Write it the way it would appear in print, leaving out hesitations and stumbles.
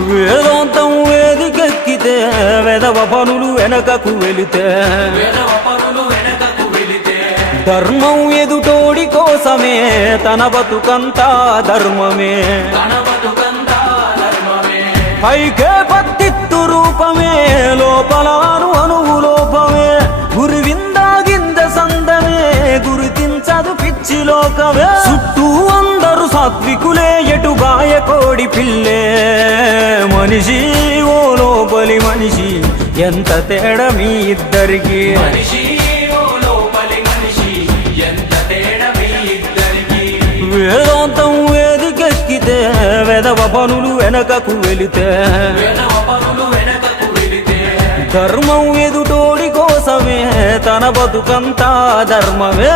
వేదాంతం వేదికెక్కితే వెదవ పనులు వెనకకు వెళితే ధర్మం ఎదుటోడి కోసమే తన బతుకంతా ధర్మమే పైకే పత్తిత్తు రూపమే లోపలాను అణువు లోపమే గురువిందాగింద సందమే గుర్తించదు పిచ్చి లోకమే చుట్టూ అందరు సాత్వికులే ఎటు గాయకోడి పిల్లే మనిషి ఓ లోపలి మనిషి ఎంత తేడా మీ ఇద్దరికి వేదాంతం వేదికెక్కితే వెదవ పనులు వెనకకు వెళితే ధర్మం ఎదుటోడి కోసమే తన బతుకంతా ధర్మమే